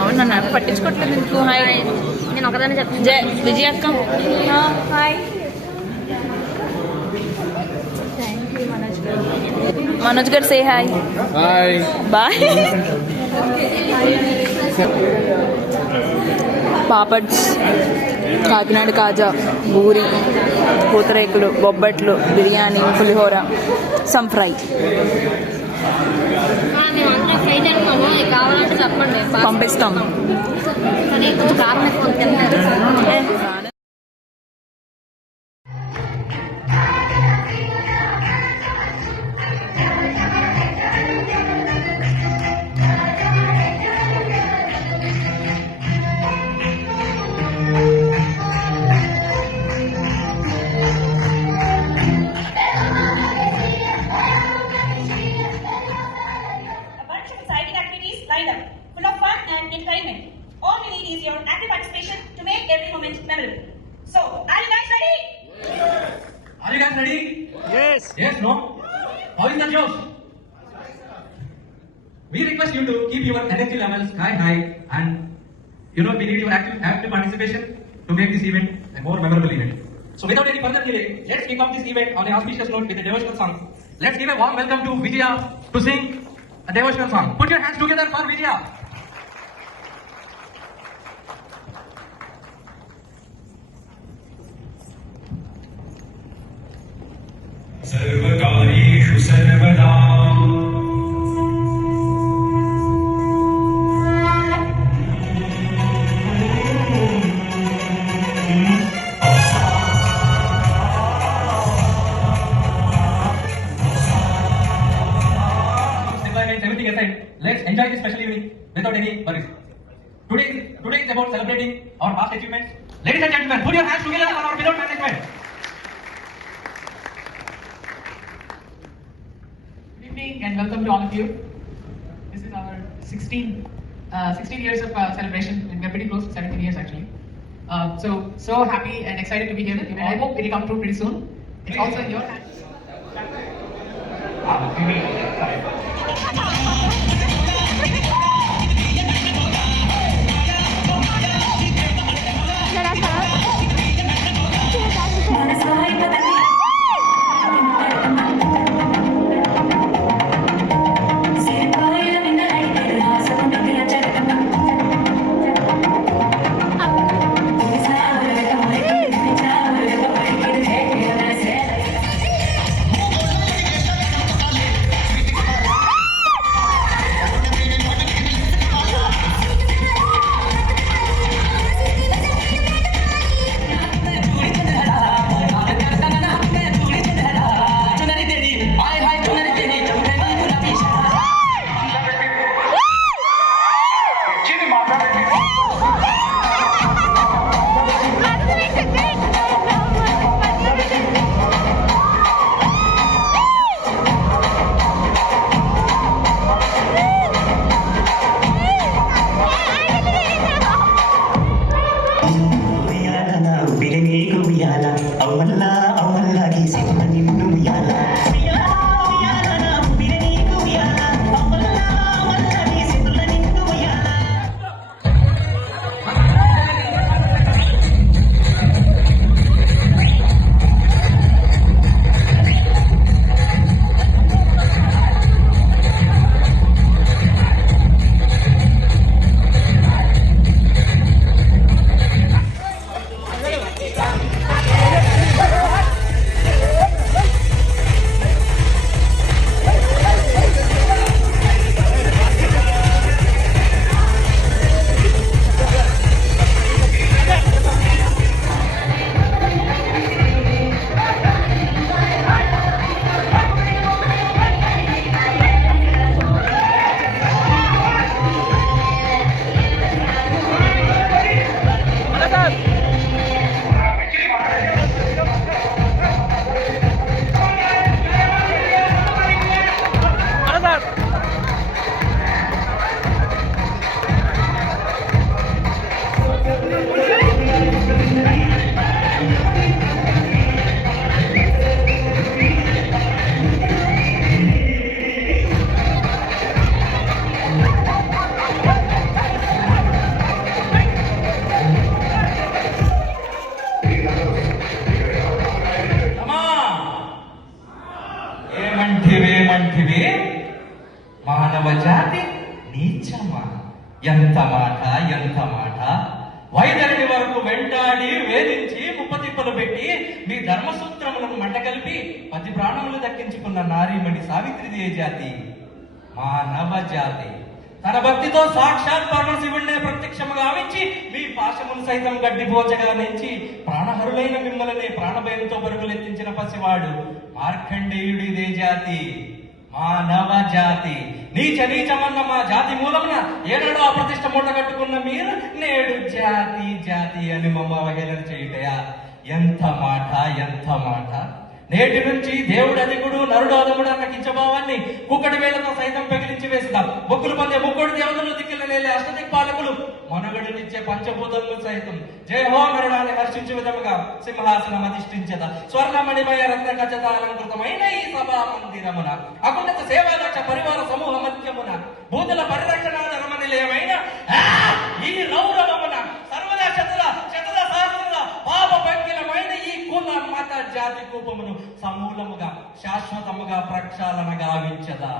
అవును, నన్ను పట్టించుకోవట్లేదు నీకు. హాయ్, నేను ఒకదాన్ని చెప్తాను. జయ విజయ అక్క హాయ్. మనోజ్ గారు say hi. Hi bye. Papads, Kakinada కాజా, బూరి, పూతరేకులు, బొబ్బట్లు, బిర్యానీ, పులిహోర, సమ్ ఫ్రై. మేమంతా ఫెయిల్ అనుకోము, కావాలంటే చెప్పండి పంపిస్తాం. కానీ కొంచెం కారం ఎక్కువ తింటారు. Full of fun and entertainment. All we need is your active participation to make every moment memorable. So, are you guys ready? Yes. Are you guys ready? Yes. Yes, no? How is the Josh? We request you to keep your energy levels sky high, and we need your active participation to make this event a more memorable event. So without any further delay, let's kick off this event on an auspicious note with a devotional song. Let's give a warm welcome to Vijaya to sing a devotional song. Put your hands together for Vijaya. सर्वकार्येषु सर्वदा Everything aside, let's enjoy this special evening without any worries. Today is about celebrating our past achievements. Ladies and gentlemen, put your hands together for our beloved management. Good evening and welcome to all of you. This is our 16 years of celebration, and we're pretty close to 17 years actually. So happy and excited to be here, and I hope it will come true pretty soon. It's also in your hands. మానవ జాతి నీచమా? ఎంత మాట, ఎంత మాట! వైదరుని వరకు వెంటాడి వేధించి ముప్పతిప్పలు పెట్టి మీ ధర్మసూత్రములను మంటగలిపి 10 ప్రాణములు దక్కించుకున్న నారీమణి సావిత్రిది ఏ జాతి? మానవ జాతి. తన భక్తితో సాక్షాత్ పరమశివుణ్ణే ప్రత్యక్షముగా ఆవించి మీ పాశమును సైతం గడ్డిపోచగా నుంచి ప్రాణహరులైన మిమ్మల్ని ప్రాణభయంతో పరుగులెత్తించిన పసివాడు మార్కండేయుడిదే జాతి. మానవ జాతి. నీచమన్న మా జాతి మూలమున ఏనాడు ఆ ప్రతిష్ట మూట కట్టుకున్న మీరు నేడు జాతి జాతి అని మమ్మ అవహేళన చేయుటయా? ఎంత మాట, ఎంత మాట! నేటి నుంచి దేవుడు అధికుడు నరుడు అదముడు అన్న కించభావాన్ని కుక్కడి వేలతో సైతం పెగిలించి వేస్తాం. బొక్కులు పొందే ముక్కోడి దేవతలు దిక్కులు లేలే అష్టదిక్పాలకులు మనుగడనిచ్చే పంచభూతములు సైతం జయ హో నరుడాన్ని హర్షించే విధముగా సింహాసనం అధిష్ఠించద స్వర్ణమణిమయ రత్న ఖచ్చిత అలంకృతమైన ఈ సభా మందిరమున అకుంఠిత సేవాదక్ష పరివార సమూహ మధ్యమున భూతుల పరిరక్షణాద రమణిలయమైన ఈ రౌరవమున సర్వదా శతల సహస్రల పాప పంకిలమైన ఈ కుల మత జాతి కూపమును సమూలముగా శాశ్వతముగా ప్రక్షాళన గావించదా.